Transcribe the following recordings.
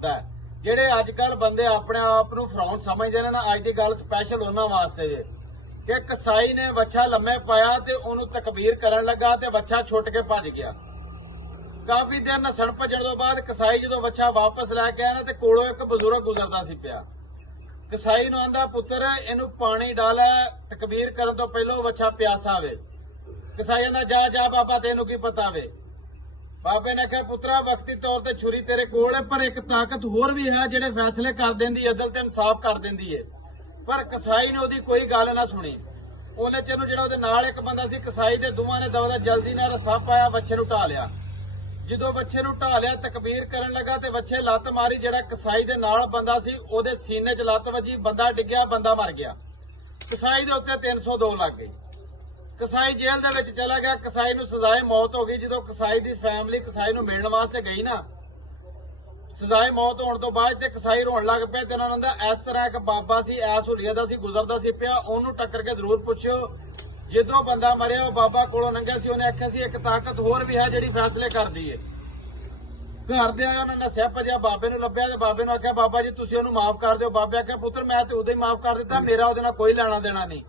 ਜਿਹੜੇ ਅੱਜ ਕੱਲ ਬੰਦੇ ਆਪਣੇ ਆਪ ਨੂੰ ਫਰਾਉਡ ਸਮਝਦੇ ਨੇ ਨਾ, ਅੱਜ ਦੀ ਗੱਲ ਸਪੈਸ਼ਲ ਉਹਨਾਂ ਵਾਸਤੇ ਜੇ ਕਿ ਕਸਾਈ ਨੇ ਵੱਛਾ ਲੰਮੇ ਪਾਇਆ ਤੇ ਉਹਨੂੰ ਤਕਬੀਰ ਕਰਨ ਲੱਗਾ ਤੇ ਵੱਛਾ ਛੁੱਟ ਕੇ ਭੱਜ ਗਿਆ। ਕਾਫੀ ਦੇਰ ਨਸਣ ਭੱਜਣ ਤੋਂ ਬਾਅਦ ਕਸਾਈ ਜਦੋਂ ਵੱਛਾ ਵਾਪਸ ਲੈ ਕੇ ਆਇਆ ਨਾ ਤੇ ਕੋਲੋਂ ਇੱਕ ਬਜ਼ੁਰਗ ਗੁਜ਼ਰਦਾ ਸੀ ਪਿਆ। ਕਸਾਈ ਨੂੰ ਆਂਦਾ, ਪੁੱਤਰ ਇਹਨੂੰ ਪਾਣੀ ਡਾਲ, ਤਕਬੀਰ ਕਰਨ ਤੋਂ ਪਹਿਲਾਂ ਵੱਛਾ ਪਿਆਸਾ ਵੇ। ਕਸਾਈ ਆਂਦਾ, ਜਾ ਜਾ ਬਾਬਾ, ਤੈਨੂੰ ਕੀ ਪਤਾ ਵੇ। ਬਾਬੇ ਨੇ ਕਿਹਾ, ਪੁੱਤਰਾ ਵਕਤੀ ਤੌਰ ਤੇ ਛੁਰੀ ਤੇਰੇ ਕੋਲ ਹੈ, ਪਰ ਇੱਕ ਤਾਕਤ ਹੋਰ ਵੀ ਹੈ ਜਿਹੜੇ ਫੈਸਲੇ ਕਰ ਦਿੰਦੀ, ਅਦਲ ਤੇ ਇਨਸਾਫ ਕਰ ਦਿੰਦੀ ਹੈ। ਪਰ ਕਸਾਈ ਨੇ ਉਹਦੀ ਕੋਈ ਗੱਲ ਨਾ ਸੁਣੀ। ਉਹਨੇ ਚਲੋ ਜਿਹੜਾ ਉਹਦੇ ਨਾਲ ਇੱਕ ਬੰਦਾ ਸੀ ਕਸਾਈ ਦੇ, ਦੋਵਾਂ ਨੇ ਦੌੜਾ ਜਲਦੀ ਨਾਲ ਰੱਸਾ ਪਾਇਆ, ਵੱਛੇ ਨੂੰ ਢਾ ਲਿਆ। ਜਦੋਂ ਵੱਛੇ ਨੂੰ ਢਾ ਲਿਆ, ਤਕਬੀਰ ਕਰਨ ਲੱਗਾ ਤੇ ਵੱਛੇ ਲੱਤ ਮਾਰੀ। ਜਿਹੜਾ ਕਸਾਈ ਦੇ ਨਾਲ ਬੰਦਾ ਸੀ ਉਹਦੇ ਸੀਨੇ 'ਚ ਲੱਤ ਵੱਜੀ, ਬੰਦਾ ਡਿੱਗਿਆ, ਬੰਦਾ ਮਰ ਗਿਆ। ਕਸਾਈ ਦੇ ਉੱਤੇ 302 ਲੱਗ ਗਈ। ਕਸਾਈ ਜੇਲ੍ਹ ਦੇ ਵਿੱਚ ਚਲਾ ਗਿਆ। ਕਸਾਈ ਨੂੰ ਸਜ਼ਾਏ ਮੌਤ ਹੋ ਗਈ। ਜਦੋਂ ਕਸਾਈ ਦੀ ਫੈਮਿਲੀ ਕਸਾਈ ਨੂੰ ਮਿਲਣ ਵਾਸਤੇ ਗਈ ਨਾ, ਸਜ਼ਾਏ ਮੌਤ ਹੋਣ ਤੋਂ ਬਾਅਦ ਤੇ ਕਸਾਈ ਰੋਣ ਲੱਗ ਪਿਆ ਤੇ ਉਹਨਾਂ ਦਾ ਇਸ ਤਰ੍ਹਾਂ ਇੱਕ ਬਾਬਾ ਸੀ, ਐਸ ਹੁਲੀਆ ਦਾ ਸੀ, ਗੁਜ਼ਰਦਾ ਸੀ ਪਿਆ, ਉਹਨੂੰ ਟੱਕਰ ਕੇ ਜ਼ਰੂਰ ਪੁੱਛਿਓ। ਜਦੋਂ ਬੰਦਾ ਮਰਿਆ ਉਹ ਬਾਬਾ ਕੋਲੋਂ ਲੰਘਿਆ ਸੀ, ਉਹਨੇ ਆਖਿਆ ਸੀ ਇੱਕ ਤਾਕਤ ਹੋਰ ਵੀ ਹੈ ਜਿਹੜੀ ਫੈਸਲੇ ਕਰਦੀ ਏ। ਘਰ ਦੇ ਆਏ, ਉਹਨਾਂ ਨੇ ਨਸਿਆ ਭਜਿਆ ਬਾਬੇ ਨੂੰ ਲੱਭਿਆ ਤੇ ਬਾਬੇ ਨੂੰ ਆਖਿਆ, ਬਾਬਾ ਜੀ ਤੁਸੀਂ ਉਹਨੂੰ ਮਾਫ ਕਰ ਦਿਓ। ਬਾਬੇ ਆਖਿਆ, ਪੁੱਤਰ ਮੈਂ ਤੇ ਉਦੋਂ ਹੀ ਮਾਫ ਕਰ ਦਿੱਤਾ, ਮੇਰਾ ਉਹਦੇ ਨਾਲ ਕੋਈ ਲੈਣਾ ਦੇਣਾ ਨਹੀਂ,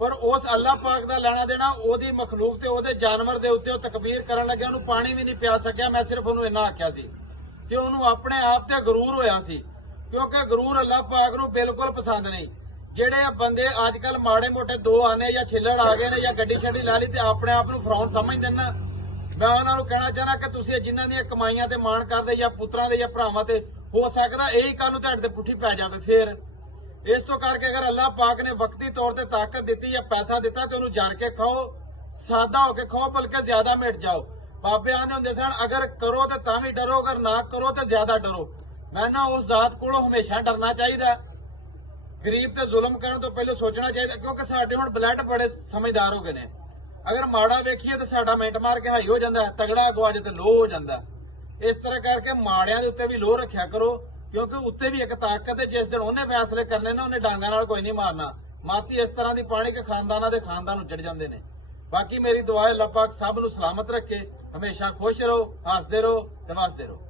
ਪਰ ਉਸ ਅੱਲਾਹ ਪਾਕ ਦਾ ਲੈਣਾ ਦੇਣਾ ਉਹਦੀ ਮਖਲੂਕ ਤੇ ਉਹਦੇ ਜਾਨਵਰ ਦੇ ਉੱਤੇ। ਉਹ ਤਕਬੀਰ ਕਰਨ ਲੱਗਿਆ, ਉਹਨੂੰ ਪਾਣੀ ਵੀ ਨਹੀਂ ਪਿਆ ਸਕਿਆ। ਮੈਂ ਸਿਰਫ ਉਹਨੂੰ ਇੰਨਾ ਆਖਿਆ ਸੀ ਕਿ ਉਹਨੂੰ ਆਪਣੇ ਆਪ ਤੇ ਗਰੂਰ ਹੋਇਆ ਸੀ, ਕਿਉਂਕਿ ਗਰੂਰ ਅੱਲਾਹ ਪਾਕ ਨੂੰ ਬਿਲਕੁਲ ਪਸੰਦ ਨਹੀਂ। ਜਿਹੜੇ ਬੰਦੇ ਅੱਜ ਕੱਲ ਮਾੜੇ ਮੋਟੇ ਦੋ ਆਨੇ ਜਾਂ ਛਿੱਲੜ ਆ ਗਏ ਨੇ ਜਾਂ ਗੱਡੀ ਛੱਡੀ ਲਾ ਲਈ ਤੇ ਆਪਣੇ ਆਪ ਨੂੰ ਫਰਾਉਡ ਸਮਝਦੇ ਨੇ, ਮੈਂ ਉਹਨਾਂ ਨੂੰ ਕਹਿਣਾ ਚਾਹਨਾ ਕਿ ਤੁਸੀਂ ਜਿਨ੍ਹਾਂ ਦੀਆਂ ਕਮਾਈਆਂ ਤੇ ਮਾਣ ਕਰਦੇ ਜਾਂ ਪੁੱਤਰਾਂ ਦੇ ਜਾਂ ਭਰਾਵਾਂ ਤੇ, ਹੋ ਸਕਦਾ ਇਹੀ ਕੱਲ ਨੂੰ ਤੁਹਾਡੇ ਤੇ ਪੁੱਠੀ ਪੈ ਜਾਵੇ। ਫੇਰ ਇਸ ਤੋਂ ਕਰਕੇ ਅਗਰ ਅੱਲਾਹ ਪਾਕ ਨੇ ਵਕਤੀ ਤੌਰ ਤੇ ਤਾਕਤ ਦਿੱਤੀ ਜਾਂ ਪੈਸਾ ਦਿੱਤਾ ਤੇ ਉਹਨੂੰ ਜਾਣ ਕੇ ਖਾਓ, ਸਾਦਾ ਹੋ ਕੇ ਖਾਓ, ਬਲਕਿ ਜ਼ਿਆਦਾ ਮਿਟ ਜਾਓ। ਬਾਬੇ ਆਂਦੇ ਹੁੰਦੇ ਸਨ, ਅਗਰ ਕਰੋ ਤੇ ਤਾਂ ਵੀ ਡਰੋ, ਅਗਰ ਨਾ ਕਰੋ ਤੇ ਜ਼ਿਆਦਾ ਡਰੋ। ਮੈਂ ਨਾ ਉਸ ਜ਼ਾਤ ਕੋਲੋਂ ਹਮੇਸ਼ਾ ਡਰਨਾ ਚਾਹੀਦਾ। ਗਰੀਬ ਤੇ ਜ਼ੁਲਮ ਕਰਨ ਤੋਂ ਪਹਿਲਾਂ ਸੋਚਣਾ ਚਾਹੀਦਾ, ਕਿਉਂਕਿ ਸਾਡੇ ਹੁਣ ਬਲੱਡ ਬੜੇ ਸਮਝਦਾਰ ਹੋ ਗਏ ਨੇ। ਅਗਰ ਮਾੜਾ ਵੇਖੀਏ ਤਾਂ ਸਾਡਾ ਮਿੰਟ ਮਾਰ ਕੇ ਹਾਈ ਹੋ ਜਾਂਦਾ, ਤਗੜਾ ਅਗਵਾ ਜੇ ਤੇ ਲੋ ਹੋ ਜਾਂਦਾ। ਇਸ ਤਰ੍ਹਾਂ ਕਰਕੇ ਮਾੜਿਆਂ ਦੇ ਉੱਤੇ ਵੀ ਲੋ ਰੱਖਿਆ ਕਰੋ, ਕਿਉਂਕਿ ਉੱਤੇ ਵੀ ਇੱਕ ਤਾਕਤ ਹੈ। ਜਿਸ ਦਿਨ ਉਹਨੇ ਫੈਸਲੇ ਕਰਨੇ ਨਾ, ਉਹਨੇ ਡਾਂਗਾ ਨਾਲ ਕੋਈ ਨਹੀਂ ਮਾਰਨਾ। ਮਾਤੀ ਇਸ ਤਰ੍ਹਾਂ ਦੀ ਪਾਣੀ ਕਿ ਖਾਨਦਾਨਾਂ ਦੇ ਖਾਨਦਾਨ ਉੱਜੜ ਜਾਂਦੇ ਨੇ। ਬਾਕੀ ਮੇਰੀ ਦੁਆ ਹੈ ਅੱਲਾਹ ਪਾਕ ਸਭ ਨੂੰ ਸਲਾਮਤ ਰੱਖੇ, ਹਮੇਸ਼ਾ ਖੁਸ਼ ਰਹੋ, ਹੱਸਦੇ ਰਹੋ ਤੇ ਵਸਦੇ ਰਹੋ।